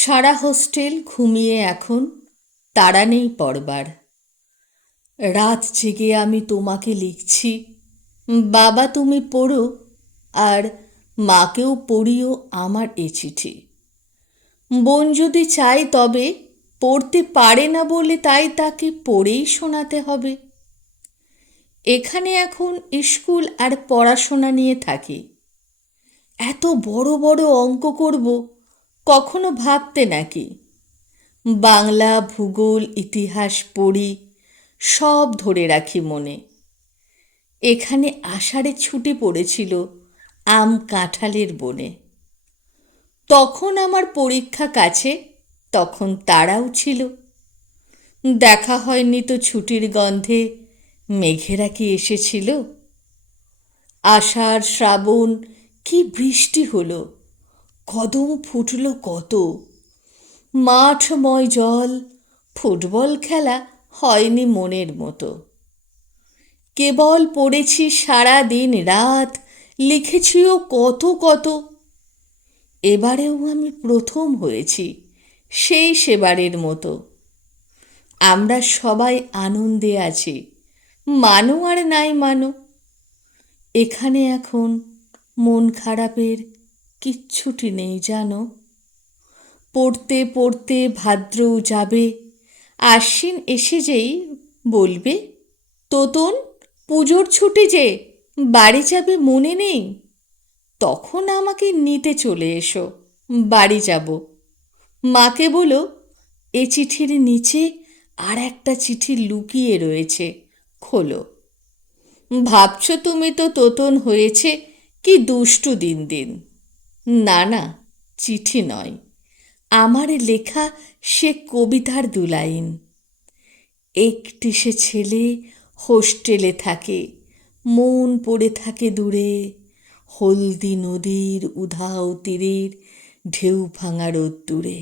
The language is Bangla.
সারা হোস্টেল ঘুমিয়ে এখন, তাড়া নেই পড়বার। রাত জেগে আমি তোমাকে লিখছি, বাবা তুমি পড়ো, আর মাকেও পড়িও আমার এ চিঠি। বোন যদি চায় তবে পড়তে পারে না বলে তাই তাকে পড়েই শোনাতে হবে। এখানে এখন স্কুল আর পড়াশোনা নিয়ে থাকি। এত বড় বড় অঙ্ক করব কখনো ভাবতে নাকি? বাংলা, ভূগোল, ইতিহাস পড়ি, সব ধরে রাখি মনে। এখানে আষাঢ়ে ছুটি পড়েছিল আম কাঁঠালের বনে। তখন আমার পরীক্ষা কাছে, তখন তারাও ছিল। দেখা হয়নি তো ছুটির গন্ধে মেঘেরা কি এসেছিল? আষাঢ় শ্রাবণ কি বৃষ্টি হলো, কদম ফুটল কত। মাঠময় জল, ফুটবল খেলা হয়নি মনের মতো। কেবল পড়েছি সারা দিন রাত, লিখেছিও কত কত। এবারেও আমি প্রথম হয়েছি সেই সেবারের মতো। আমরা সবাই আনন্দে আছি, মানো আর নাই মানো। এখানে এখন মন খারাপের কিচ্ছুটি নেই জানো। পড়তে পড়তে ভাদ্রও যাবে, আশ্বিন এসে যেই বলবে, তোতন পুজোর ছুটি যে বাড়ি যাবে মনে নেই? তখন আমাকে নিতে চলে এসো, বাড়ি যাব। মাকে বলো এ চিঠির নিচে আর একটা চিঠি লুকিয়ে রয়েছে, খোলো। ভাবছো তুমি তো তোতন হয়েছে কি দুষ্টু দিন দিন। না না, চিঠি নয়, আমার লেখা সে কবিতার দুলাইন। একটি সে ছেলে হোস্টেলে থাকে, মন পড়ে থাকে দূরে, হলদি নদীর উধাও তীরের ঢেউ ভাঙা রোদ্দুরে।